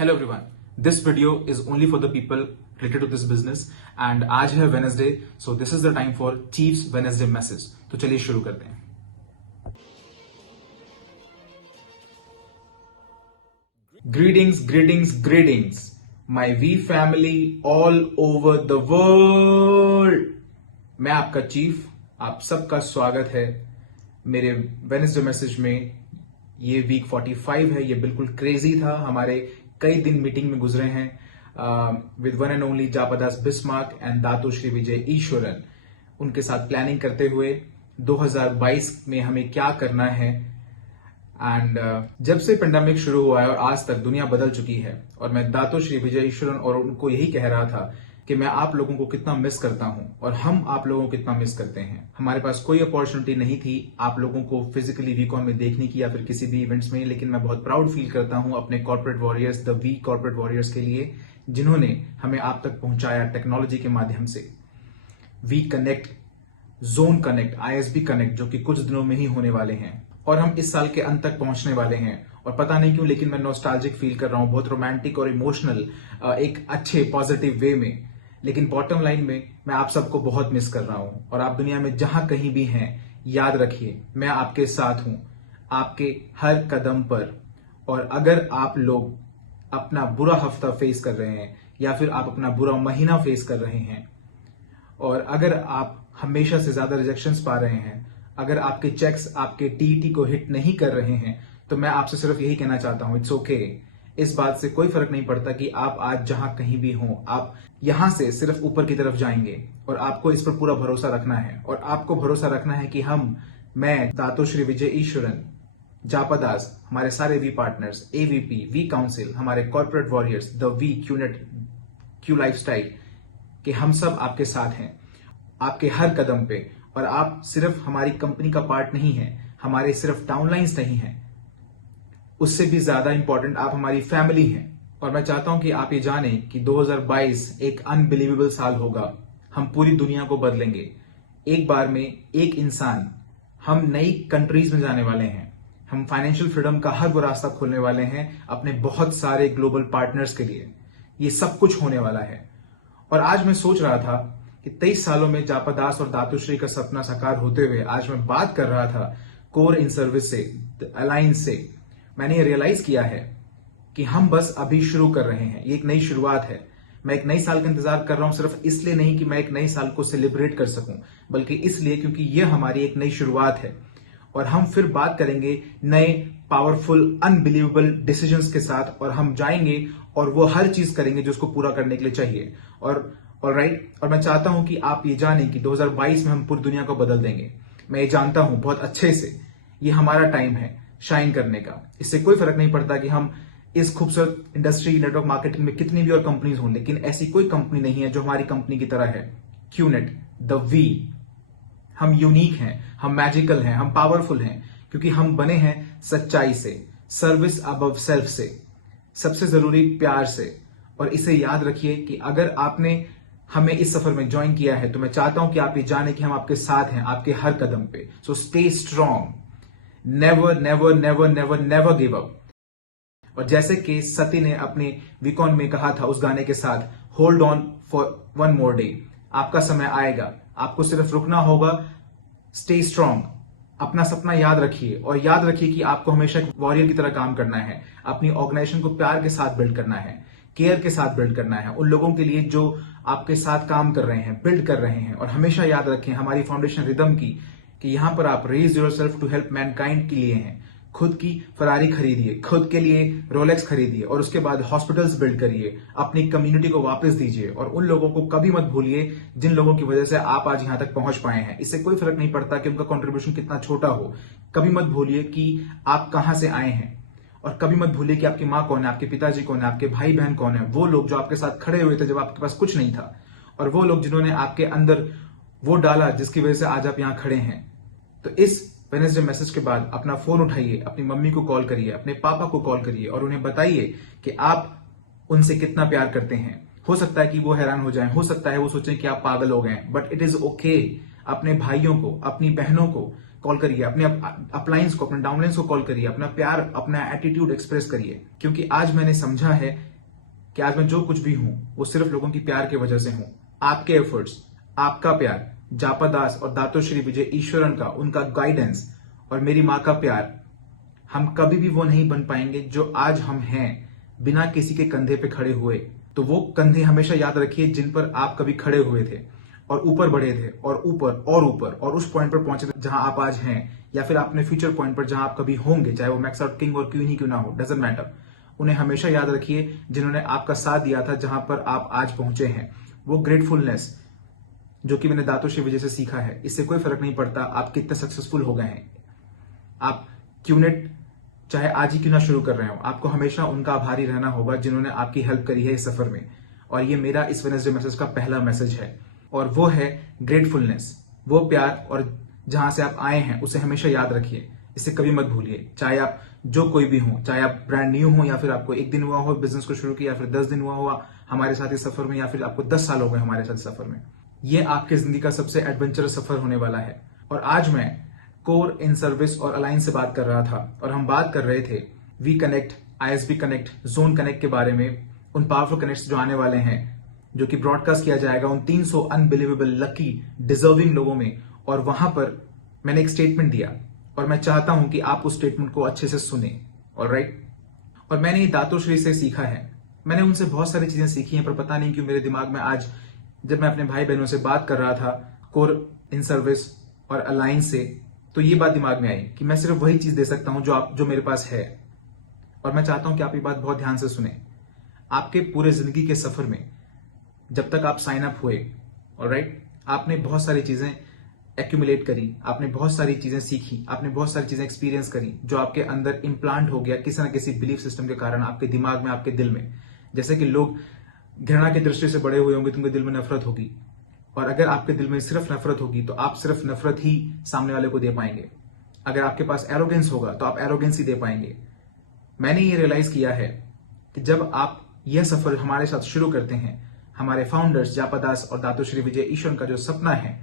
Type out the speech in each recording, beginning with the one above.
Hello everyone, this video is only for the people related to this business and आज है Wednesday, so this is the time for chief's Wednesday message. तो चलिए शुरू करते हैं। Greetings greetings greetings my V family all over the world. मैं आपका chief, आप सबका स्वागत है मेरे वेडनेसडे मैसेज में। ये वीक 45 है, ये बिल्कुल क्रेजी था। हमारे कई दिन मीटिंग में गुजरे हैं with one and only Japadas Bismarck and Dato Sri Vijay Eswaran. उनके साथ प्लानिंग करते हुए 2022 में हमें क्या करना है। एंड जब से पेंडेमिक शुरू हुआ है और आज तक दुनिया बदल चुकी है, और मैं दातो श्री विजय ईश्वरन और उनको यही कह रहा था कि मैं आप लोगों को कितना मिस करता हूं और हम आप लोगों को कितना मिस करते हैं। हमारे पास कोई अपॉर्चुनिटी नहीं थी आप लोगों को फिजिकली वीकॉन में देखने की या फिर किसी भी इवेंट्स में, लेकिन मैं बहुत प्राउड फील करता हूं अपने corporate warriors, the V corporate warriors के लिए, जिन्होंने हमें आप तक पहुंचाया टेक्नोलॉजी के माध्यम से। V connect, zone connect, ISB connect, जो कि कुछ दिनों में ही होने वाले हैं और हम इस साल के अंत तक पहुंचने वाले हैं। और पता नहीं क्यों, लेकिन मैं नॉस्टैल्जिक फील कर रहा हूं, बहुत रोमांटिक और इमोशनल, एक अच्छे पॉजिटिव वे में। लेकिन बॉटम लाइन में मैं आप सबको बहुत मिस कर रहा हूं। और आप दुनिया में जहां कहीं भी हैं, याद रखिए मैं आपके साथ हूं, आपके हर कदम पर। और अगर आप लोग अपना बुरा हफ्ता फेस कर रहे हैं या फिर आप अपना बुरा महीना फेस कर रहे हैं, और अगर आप हमेशा से ज्यादा रिजेक्शंस पा रहे हैं, अगर आपके चेक्स आपके टीईटी को हिट नहीं कर रहे हैं, तो मैं आपसे सिर्फ यही कहना चाहता हूं, इट्स ओके। इस बात से कोई फर्क नहीं पड़ता कि आप आज जहां कहीं भी हों, आप यहां से सिर्फ ऊपर की तरफ जाएंगे। और आपको इस पर पूरा भरोसा रखना है, और आपको भरोसा रखना है कि मैं दातो श्री विजय ईश्वरन, जापादास, हमारे सारे V partners, AVP, V council, हमारे corporate warriors, the V QNET, Q lifestyle, कि हम सब आपके साथ हैं, आपके हर कदम पे। और आप सिर्फ हमारी कंपनी का पार्ट नहीं है, हमारे सिर्फ डाउनलाइंस नहीं है, उससे भी ज्यादा इंपॉर्टेंट आप हमारी फैमिली हैं। और मैं चाहता हूं कि आप ये जानें कि 2022 एक अनबिलीवेबल साल होगा। हम पूरी दुनिया को बदलेंगे एक बार में, एक इंसान। हम नई कंट्रीज में जाने वाले हैं, हम फाइनेंशियल फ्रीडम का हर वो रास्ता खोलने वाले हैं अपने बहुत सारे ग्लोबल पार्टनर्स के लिए। ये सब कुछ होने वाला है। और आज मैं सोच रहा था कि 23 सालों में जापादास और दातुश्री का सपना साकार होते हुए आज मैं बात कर रहा था कोर इन सर्विस से, अलायंस से। मैंने ये रियलाइज किया है कि हम बस अभी शुरू कर रहे हैं, ये एक नई शुरुआत है। मैं एक नई साल का इंतजार कर रहा हूं, सिर्फ इसलिए नहीं कि मैं एक नई साल को सेलिब्रेट कर सकूं, बल्कि इसलिए क्योंकि ये हमारी एक नई शुरुआत है। और हम फिर बात करेंगे नए पावरफुल अनबिलीवेबल डिसीजंस के साथ, और हम जाएंगे और वो हर चीज करेंगे जो उसको पूरा करने के लिए चाहिए। और मैं चाहता हूं कि आप ये जानें कि 2022 में हम पूरी दुनिया को बदल देंगे। मैं ये जानता हूं बहुत अच्छे से, ये हमारा टाइम है शाइन करने का। इससे कोई फर्क नहीं पड़ता कि हम इस खूबसूरत इंडस्ट्री, नेटवर्क मार्केटिंग में कितनी भी और कंपनीज हों, लेकिन ऐसी कोई कंपनी नहीं है जो हमारी कंपनी की तरह है। QNet, the V. हम यूनिक हैं, हम मैजिकल हैं, हम पावरफुल हैं, क्योंकि हम बने हैं सच्चाई से, सर्विस अबव सेल्फ से, सबसे जरूरी प्यार से। और इसे याद रखिए कि अगर आपने हमें इस सफर में ज्वाइन किया है, तो मैं चाहता हूं कि आप ये जाने कि हम आपके साथ हैं, आपके हर कदम पे। So stay strong, never never never never never give up. और जैसे कि सती ने अपने वीकॉन में कहा था उस गाने के साथ, hold on for one more day. आपका समय आएगा, आपको सिर्फ रुकना होगा। स्टे स्ट्रांग, अपना सपना याद रखिए, और याद रखिए कि आपको हमेशा एक वॉरियर की तरह काम करना है। अपनी ऑर्गेनाइजेशन को प्यार के साथ बिल्ड करना है, केयर के साथ बिल्ड करना है, उन लोगों के लिए जो आपके साथ काम कर रहे हैं, बिल्ड कर रहे हैं। और हमेशा याद रखें हमारी फाउंडेशन रिदम की, कि यहां पर आप raise yourself to help mankind के लिए हैं। खुद की फरारी खरीदिए, खुद के लिए रोलेक्स खरीदिए, और उसके बाद हॉस्पिटल्स बिल्ड करिए, अपनी कम्युनिटी को वापस दीजिए। और उन लोगों को कभी मत भूलिए जिन लोगों की वजह से आप आज यहां तक पहुंच पाए हैं। इससे कोई फर्क नहीं पड़ता कि उनका कंट्रीब्यूशन कितना छोटा हो। कभी मत भूलिए कि आप कहां से आए हैं, और कभी मत भूलिए कि आपकी माँ कौन है, आपके पिताजी कौन है, आपके भाई बहन कौन है। वो लोग जो आपके साथ खड़े हुए थे जब आपके पास कुछ नहीं था, और वो लोग जिन्होंने आपके अंदर वो डाला जिसकी वजह से आज आप यहां खड़े हैं। तो इस वेडनेसडे मैसेज के बाद अपना फोन उठाइए, अपनी मम्मी को कॉल करिए, अपने पापा को कॉल करिए, और उन्हें बताइए कि आप उनसे कितना प्यार करते हैं। हो सकता है कि वो हैरान हो जाएं, हो सकता है वो सोचें कि आप पागल हो गए, बट इट इज ओके। अपने भाइयों को, अपनी बहनों को कॉल करिए, अपने अपलाइंस को, अपने डाउनलाइंस को कॉल करिए, अपना प्यार, अपना एटीट्यूड एक्सप्रेस करिए। क्योंकि आज मैंने समझा है कि आज मैं जो कुछ भी हूं वो सिर्फ लोगों की प्यार की वजह से हूं। आपके एफर्ट्स, आपका प्यार, जापा दास और दातोश्री विजय ईश्वरन का, उनका गाइडेंस और मेरी मां का प्यार, हम कभी भी वो नहीं बन पाएंगे जो आज हम हैं बिना किसी के कंधे पे खड़े हुए। तो वो कंधे हमेशा याद रखिए जिन पर आप कभी खड़े हुए थे और ऊपर बढ़े थे और ऊपर और उस पॉइंट पर पहुंचे थे जहां आप आज हैं, या फिर अपने फ्यूचर पॉइंट पर जहां आप कभी होंगे, चाहे वो मैक्स आउट किंग और क्वीन ही क्यों ना हो, डजंट मैटर। उन्हें हमेशा याद रखिए जिन्होंने आपका साथ दिया था जहां पर आप आज पहुंचे हैं। वो ग्रेटफुलनेस जो कि मैंने दातोश्री विजय से सीखा है, इससे कोई फर्क नहीं पड़ता आप कितने सक्सेसफुल हो गए हैं। आप क्यूनेट चाहे आज ही क्यों ना शुरू कर रहे हो, आपको हमेशा उनका आभारी रहना होगा जिन्होंने आपकी हेल्प करी है इस सफर में। और ये मेरा इस वेडनेसडे मैसेज का पहला मैसेज है, और वो है ग्रेटफुलनेस, वो प्यार, और जहां से आप आए हैं उसे हमेशा याद रखिए, इसे कभी मत भूलिए। चाहे आप जो कोई भी हो, चाहे आप ब्रांड न्यू हो, या फिर आपको एक दिन हुआ हो बिजनेस को शुरू किया, या फिर 10 दिन हुआ हमारे साथ इस सफर में, या फिर आपको 10 साल हो गए हमारे साथ इस सफर में। ये आपकी जिंदगी का सबसे एडवेंचरस सफर होने वाला है। और आज मैं कोर, इन सर्विस और अलायंस से बात कर रहा था, और हम बात कर रहे थे V connect, ISB connect, zone connect के बारे में, उन पावरफुल कनेक्ट्स जो आने वाले हैं, जो कि ब्रॉडकास्ट किया जाएगा उन 300 अनबिलीवेबल, लकी, डिजर्विंग लोगों में। और वहां पर मैंने एक स्टेटमेंट दिया, और मैं चाहता हूं कि आप उस स्टेटमेंट को अच्छे से सुने। ऑलराइट। और मैंने ये दातोश्री से सीखा है, मैंने उनसे बहुत सारी चीजें सीखी हैं, पर पता नहीं क्यों मेरे दिमाग में आज जब मैं अपने भाई बहनों से बात कर रहा था कोर, इन सर्विस और अलायंस से, तो ये बात दिमाग में आई कि मैं सिर्फ वही चीज दे सकता हूं जो मेरे पास है। और मैं चाहता हूं कि आप ये बात बहुत ध्यान से सुने। आपके पूरे जिंदगी के सफर में जब तक आप साइन अप हुए, ऑलराइट, आपने बहुत सारी चीजें एक्यूमुलेट करी, आपने बहुत सारी चीजें सीखी, आपने बहुत सारी चीजें एक्सपीरियंस करी, जो आपके अंदर इंप्लांट हो गया किसी न किसी बिलीफ सिस्टम के कारण, आपके दिमाग में, आपके दिल में। जैसे कि लोग घृणा की दृष्टि से बड़े हुए होंगे तो उनके दिल में नफरत होगी, और अगर आपके दिल में सिर्फ नफरत होगी तो आप सिर्फ नफरत ही सामने वाले को दे पाएंगे। अगर आपके पास एरोगेंस होगा तो आप एरोगेंस ही दे पाएंगे। मैंने ये रियलाइज किया है कि जब आप यह सफर हमारे साथ शुरू करते हैं, हमारे फाउंडर्स जापा दास और दातोश्री विजय ईश्वरन का जो सपना है,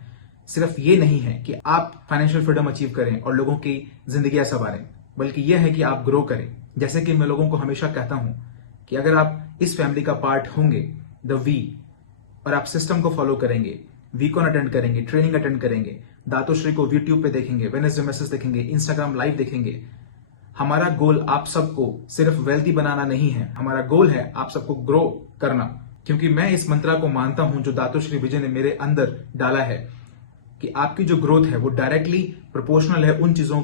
सिर्फ ये नहीं है कि आप फाइनेंशियल फ्रीडम अचीव करें और लोगों की जिंदगी संवारें, बल्कि यह है कि आप ग्रो करें। जैसे कि मैं लोगों को हमेशा कहता हूं कि अगर आप इस फैमिली का पार्ट होंगे, द वी, और आप सिस्टम को फॉलो करेंगे, वीकॉन अटेंड करेंगे, ट्रेनिंग अटेंड करेंगे, दातोश्री को यूट्यूब पे देखेंगे, वेडनेसडे मैसेज देखेंगे, इंस्टाग्राम लाइव देखेंगे, हमारा गोल आप सबको सिर्फ वेल्थी बनाना नहीं है, हमारा गोल है आप सबको ग्रो करना। क्योंकि मैं इस मंत्रा को मानता हूं जो दातोश्री विजय ने मेरे अंदर डाला है, कि आपकी जो ग्रोथ है वो डायरेक्टली प्रोपोर्शनल है उन चीजों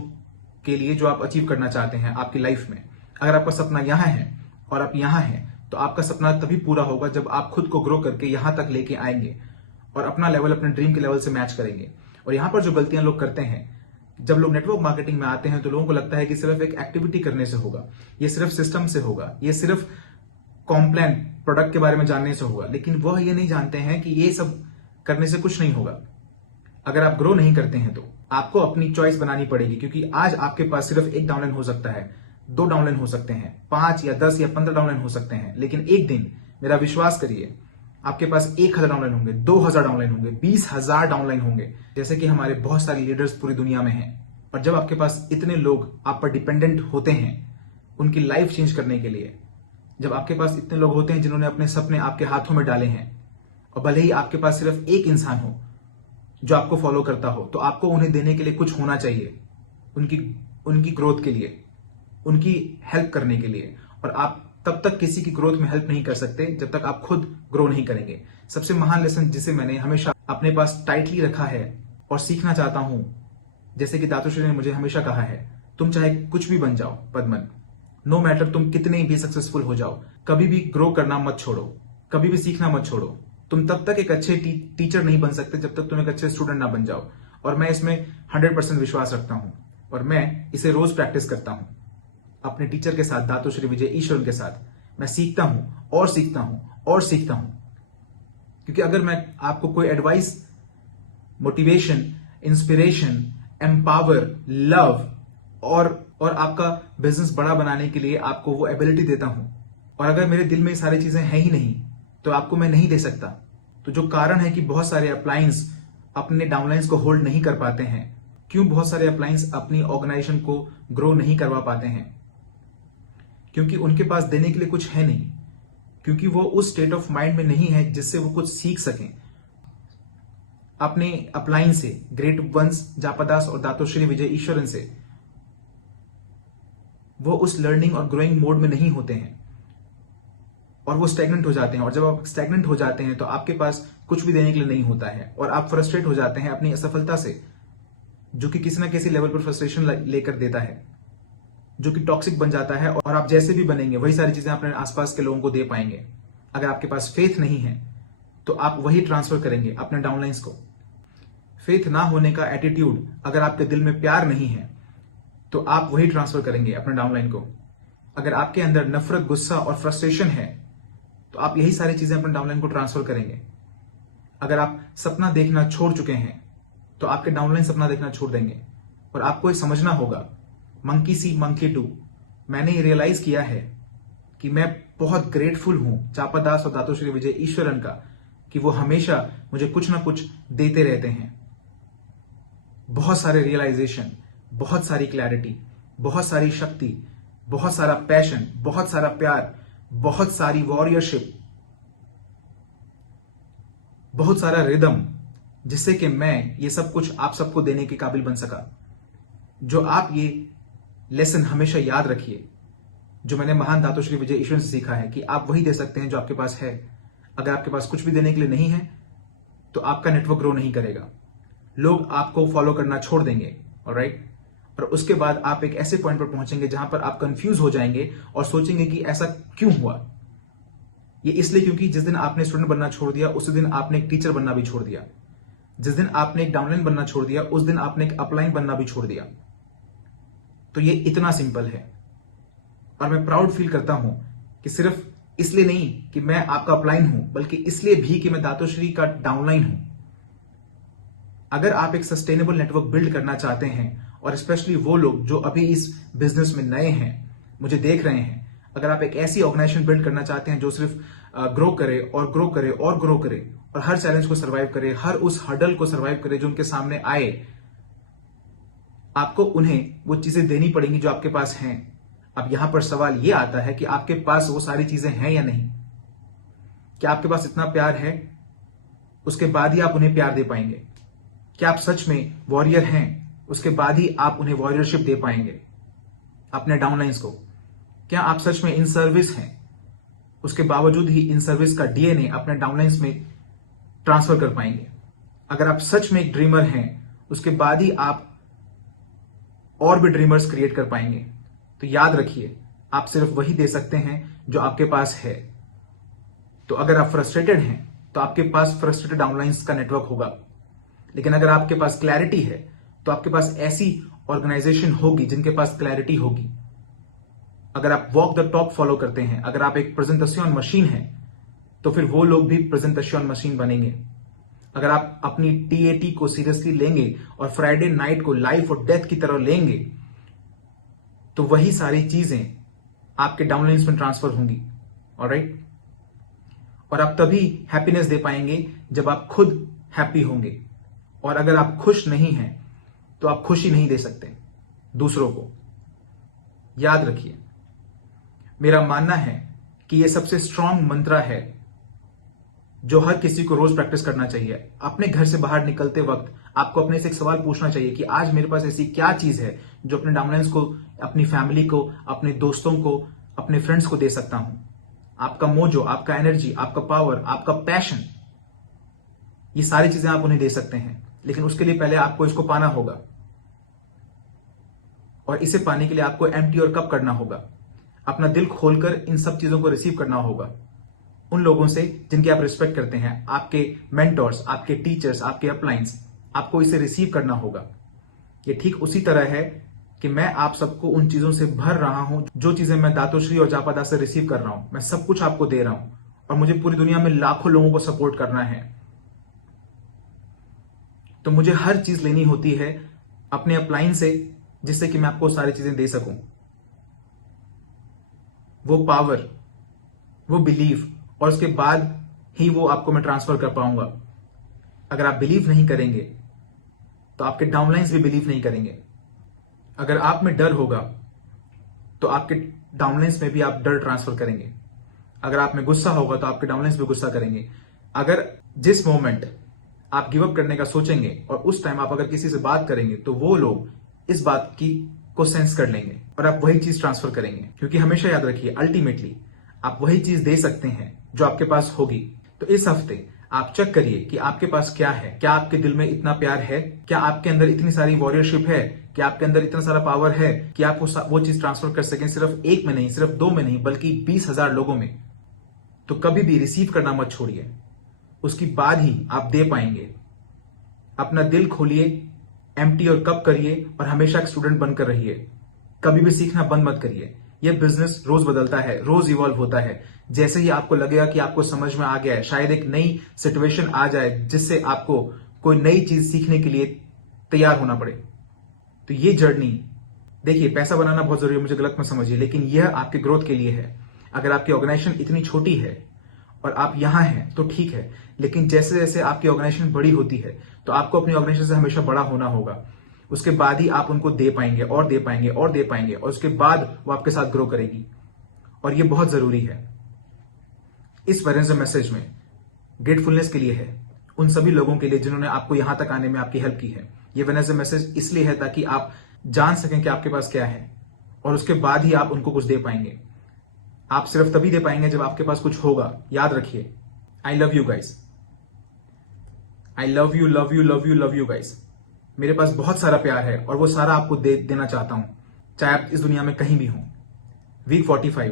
के लिए जो आप अचीव करना चाहते हैं आपकी लाइफ में। अगर आपका सपना यहां है और आप यहां हैं, तो आपका सपना तभी पूरा होगा जब आप खुद को ग्रो करके यहां तक लेके आएंगे और अपना लेवल अपने ड्रीम के लेवल से मैच करेंगे। और यहां पर जो गलतियां लोग करते हैं, जब लोग नेटवर्क मार्केटिंग में आते हैं तो लोगों को लगता है कि सिर्फ एक एक्टिविटी करने से होगा, ये सिर्फ सिस्टम से होगा, ये सिर्फ कॉम्प्लान प्रोडक्ट के बारे में जानने से होगा। लेकिन वह ये नहीं जानते हैं कि ये सब करने से कुछ नहीं होगा। अगर आप ग्रो नहीं करते हैं तो आपको अपनी चॉइस बनानी पड़ेगी, क्योंकि आज आपके पास सिर्फ एक डाउनलाइन हो सकता है, 2 डाउनलाइन हो सकते हैं, 5 या 10 या 15 डाउनलाइन हो सकते हैं। लेकिन एक दिन, मेरा विश्वास करिए, आपके पास 1000 डाउनलाइन होंगे, 2000 डाउनलाइन होंगे, 20,000 डाउनलाइन होंगे, जैसे कि हमारे बहुत सारे लीडर्स पूरी दुनिया में हैं। और जब आपके पास इतने लोग आप पर डिपेंडेंट होते हैं उनकी लाइफ चेंज करने के लिए, जब आपके पास इतने लोग होते हैं जिन्होंने अपने सपने आपके हाथों में डाले हैं, और भले ही आपके पास सिर्फ एक इंसान हो जो आपको फॉलो करता हो, तो आपको उन्हें देने के लिए कुछ होना चाहिए, उनकी ग्रोथ के लिए, उनकी हेल्प करने के लिए। और आप तब तक किसी की ग्रोथ में हेल्प नहीं कर सकते जब तक आप खुद ग्रो नहीं करेंगे। सबसे महान लेसन जिसे मैंने हमेशा अपने पास टाइटली रखा है और सीखना चाहता हूं, जैसे कि दातोश्री ने मुझे हमेशा कहा है, तुम चाहे कुछ भी बन जाओ पद्मन, नो मैटर तुम कितने भी सक्सेसफुल हो जाओ, कभी भी ग्रो करना मत छोड़ो, कभी भी सीखना मत छोड़ो। तुम तब तक एक अच्छे टीचर नहीं बन सकते जब तक तुम एक अच्छे स्टूडेंट ना बन जाओ। और मैं इसमें 100% विश्वास रखता हूं, और मैं इसे रोज प्रैक्टिस करता हूं अपने टीचर के साथ, दातोश्री विजय ईश्वरन के साथ। मैं सीखता हूं और सीखता हूं और सीखता हूं, क्योंकि अगर मैं आपको कोई advice, motivation, inspiration, empower, love और आपका बिजनेस बड़ा बनाने के लिए आपको वो एबिलिटी देता हूं, और अगर मेरे दिल में ये सारी चीजें हैं ही नहीं, तो आपको मैं नहीं दे सकता। तो जो कारण है कि बहुत सारे अपलायंस अपने डाउनलाइंस को होल्ड नहीं कर पाते हैं, क्यों बहुत सारे अपलायंस अपनी ऑर्गेनाइजेशन को ग्रो नहीं करवा पाते हैं? क्योंकि उनके पास देने के लिए कुछ है नहीं, क्योंकि वो उस स्टेट ऑफ माइंड में नहीं है जिससे वो कुछ सीख सकें। अपने अपलाइन से, ग्रेट वंस जापादास और दातोश्री विजय ईश्वरन से, वो उस लर्निंग और ग्रोइंग मोड में नहीं होते हैं और वो स्टैग्नेंट हो जाते हैं। और जब आप स्टैग्नेंट हो जाते हैं तो आपके पास कुछ भी देने के लिए नहीं होता है और आप फ्रस्ट्रेट हो जाते हैं अपनी असफलता से, जो कि किसी ना किसी लेवल पर फ्रस्ट्रेशन लेकर देता है, जो कि टॉक्सिक बन जाता है। और आप जैसे भी बनेंगे वही सारी चीजें अपने आसपास के लोगों को दे पाएंगे। अगर आपके पास फेथ नहीं है तो आप वही ट्रांसफर करेंगे अपने डाउनलाइंस को। फेथ ना होने का एटीट्यूड, अगर आपके दिल में प्यार नहीं है तो आप वही ट्रांसफर करेंगे अपने डाउनलाइन को। अगर आपके अंदर नफरत, गुस्सा और फ्रस्ट्रेशन है तो आप यही सारी चीजें अपने डाउनलाइन को ट्रांसफर करेंगे। अगर आप सपना देखना छोड़ चुके हैं तो आपके डाउनलाइन सपना देखना छोड़ देंगे। और आपको ये समझना होगा, मंकी सी मंकी डू। मैंने ये रियलाइज किया है कि मैं बहुत ग्रेटफुल हूं चापादास और दातोश्री विजय ईश्वरन का, कि वो हमेशा मुझे कुछ ना कुछ देते रहते हैं। बहुत सारे रियलाइजेशन, बहुत सारी क्लैरिटी, बहुत सारी शक्ति, बहुत सारा पैशन, बहुत सारा प्यार, बहुत सारी वॉरियरशिप, बहुत सारा रिदम, जिससे कि मैं ये सब कुछ आप सबको देने के काबिल बन सका। जो आप ये लेसन हमेशा याद रखिए, जो मैंने महान दातोश्री विजय ईश्वरन से सीखा है, कि आप वही दे सकते हैं जो आपके पास है। अगर आपके पास कुछ भी देने के लिए नहीं है तो आपका नेटवर्क ग्रो नहीं करेगा, लोग आपको फॉलो करना छोड़ देंगे। ऑलराइट? और उसके बाद आप एक ऐसे पॉइंट पर पहुंचेंगे जहां पर आप कंफ्यूज हो जाएंगे और सोचेंगे कि ऐसा क्यों हुआ। ये इसलिए क्योंकि जिस दिन आपने स्टूडेंट बनना छोड़ दिया उसी दिन आपने एक टीचर बनना भी छोड़ दिया। जिस दिन आपने एक डाउनलाइन बनना छोड़ दिया उस दिन आपने एक अपलाइन बनना भी छोड़ दिया। तो ये इतना सिंपल है। और मैं प्राउड फील करता हूं कि सिर्फ इसलिए नहीं कि मैं आपका अपलाइन हूं, बल्कि इसलिए भी कि मैं दातोश्री का डाउनलाइन हूं। अगर आप एक सस्टेनेबल नेटवर्क बिल्ड करना चाहते हैं, और स्पेशली वो लोग जो अभी इस बिजनेस में नए हैं, मुझे देख रहे हैं, अगर आप एक ऐसी ऑर्गेनाइजेशन बिल्ड करना चाहते हैं जो सिर्फ ग्रो करे और ग्रो करे और ग्रो करे और हर चैलेंज को सर्वाइव करे, हर उस हर्डल को सर्वाइव करे जो उनके सामने आए, आपको उन्हें वो चीजें देनी पड़ेंगी जो आपके पास हैं। अब यहां पर सवाल ये आता है कि आपके पास वो सारी चीजें हैं या नहीं। क्या आपके पास इतना प्यार है, उसके बाद ही आप उन्हें प्यार दे पाएंगे? क्या आप सच में वॉरियर हैं, उसके बाद ही आप उन्हें वॉरियरशिप दे पाएंगे अपने डाउनलाइंस को? क्या आप सच में इन सर्विस हैं, उसके बावजूद ही इन सर्विस का डीएनए अपने डाउनलाइंस में ट्रांसफर कर पाएंगे? अगर आप सच में एक ड्रीमर हैं, उसके बाद ही आप और भी ड्रीमर्स क्रिएट कर पाएंगे। तो याद रखिए, आप सिर्फ वही दे सकते हैं जो आपके पास है। तो अगर आप फ्रस्ट्रेटेड हैं तो आपके पास फ्रस्ट्रेटेड डाउनलाइंस का नेटवर्क होगा, लेकिन अगर आपके पास क्लैरिटी है तो आपके पास ऐसी ऑर्गेनाइजेशन होगी जिनके पास क्लैरिटी होगी। अगर आप वॉक द टॉक फॉलो करते हैं, अगर आप एक प्रेजेंटेशन मशीन हैं, तो फिर वो लोग भी प्रेजेंटेशन मशीन बनेंगे। अगर आप अपनी टीएटी को सीरियसली लेंगे और फ्राइडे नाइट को लाइफ और डेथ की तरह लेंगे, तो वही सारी चीजें आपके डाउनलाइंस में ट्रांसफर होंगी। ऑलराइट? और आप तभी हैप्पीनेस दे पाएंगे जब आप खुद हैप्पी होंगे। और अगर आप खुश नहीं हैं तो आप खुशी नहीं दे सकते दूसरों को। याद रखिए, मेरा मानना है कि यह सबसे स्ट्रांग मंत्र है जो हर किसी को रोज प्रैक्टिस करना चाहिए। अपने घर से बाहर निकलते वक्त आपको अपने से एक सवाल पूछना चाहिए कि आज मेरे पास ऐसी क्या चीज है जो अपने डाउनलाइंस को, अपनी फैमिली को, अपने दोस्तों को, अपने फ्रेंड्स को दे सकता हूं। आपका मोजो, आपका एनर्जी, आपका पावर, आपका पैशन, ये सारी चीजें आप उन्हें दे सकते हैं, लेकिन उसके लिए पहले आपको इसको पाना होगा। और इसे पाने के लिए आपको एम्प्टी और कप करना होगा। अपना दिल खोलकर इन सब चीजों को रिसीव करना होगा उन लोगों से जिनकी आप रिस्पेक्ट करते हैं, आपके मेंटर्स, आपके टीचर्स, आपके अपलाइंस। आपको इसे रिसीव करना होगा। ये ठीक उसी तरह है कि मैं आप सबको उन चीजों से भर रहा हूं जो चीजें मैं दातोश्री और जापादास से रिसीव कर रहा हूं। मैं सब कुछ आपको दे रहा हूं और मुझे पूरी दुनिया में लाखों लोगों को सपोर्ट करना है। तो मुझे हर चीज लेनी होती है अपने अपलाइन से, जिससे कि मैं आपको सारी चीजें दे सकूं। वो पावर, वो बिलीव, और उसके बाद ही वो आपको मैं ट्रांसफर कर पाऊंगा। अगर आप बिलीव नहीं करेंगे तो आपके डाउनलाइंस भी बिलीव नहीं करेंगे। अगर आप में डर होगा तो आपके डाउनलाइंस में भी आप डर ट्रांसफर करेंगे। अगर आप में गुस्सा होगा तो आपके डाउनलाइंस भी गुस्सा करेंगे। अगर जिस मोमेंट आप गिव अप करने का सोचेंगे और उस टाइम आप अगर किसी से बात करेंगे तो वो लोग इस बात की को सेंस कर लेंगे और आप वही चीज ट्रांसफर करेंगे। क्योंकि हमेशा याद रखिए, अल्टीमेटली आप वही चीज दे सकते हैं जो आपके पास होगी। तो इस हफ्ते आप चेक करिए कि आपके पास क्या है। क्या आपके दिल में इतना प्यार है? क्या आपके अंदर इतनी सारी वॉरियरशिप है? क्या आपके अंदर इतना सारा पावर है कि आप वो चीज ट्रांसफर कर सकें, सिर्फ एक में नहीं, सिर्फ दो में नहीं, बल्कि 20,000 लोगों में? तो कभी भी रिसीव करना मत छोड़िए, उसके बाद ही आप दे पाएंगे। अपना दिल खोलिए, एम्प्टी और कप करिए और हमेशा एक स्टूडेंट बनकर रहिए। कभी भी सीखना बंद मत करिए। यह बिजनेस रोज बदलता है, रोज इवॉल्व होता है। जैसे ही आपको लगेगा कि आपको समझ में आ गया है, शायद एक नई सिचुएशन आ जाए जिससे आपको कोई नई चीज सीखने के लिए तैयार होना पड़े। तो ये जर्नी, देखिए, पैसा बनाना बहुत जरूरी है, मुझे गलत मत समझिए, लेकिन यह आपके ग्रोथ के लिए है। अगर आपकी ऑर्गेनाइजेशन इतनी छोटी है और आप यहां हैं तो ठीक है, लेकिन जैसे जैसे आपकी ऑर्गेनाइजेशन बड़ी होती है तो आपको अपनी ऑर्गेनाइजेशन से हमेशा बड़ा होना होगा। उसके बाद ही आप उनको दे पाएंगे और दे पाएंगे और दे पाएंगे, और उसके बाद वो आपके साथ ग्रो करेगी। और ये बहुत जरूरी है। इस वेडनेसडे मैसेज में ग्रेटफुलनेस के लिए है, उन सभी लोगों के लिए जिन्होंने आपको यहां तक आने में आपकी हेल्प की है। ये वेडनेसडे मैसेज इसलिए है ताकि आप जान सकें कि आपके पास क्या है, और उसके बाद ही आप उनको कुछ दे पाएंगे। आप सिर्फ तभी दे पाएंगे जब आपके पास कुछ होगा। याद रखिए। I love you guys. I love you, love you, love you, love you guys. मेरे पास बहुत सारा प्यार है और वो सारा आपको देना चाहता हूं, चाहे आप इस दुनिया में कहीं भी हों। वीक 45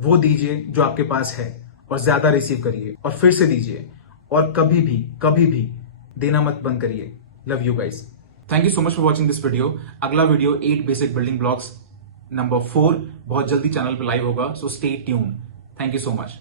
वो दीजिए जो आपके पास है, और ज्यादा रिसीव करिए और फिर से दीजिए, और कभी भी देना मत बंद करिए। Love you guys. Thank you so much for watching this video. अगला video 8 basic building blocks number 4 बहुत जल्दी चैनल पर लाइव होगा, so stay tuned. Thank you so much.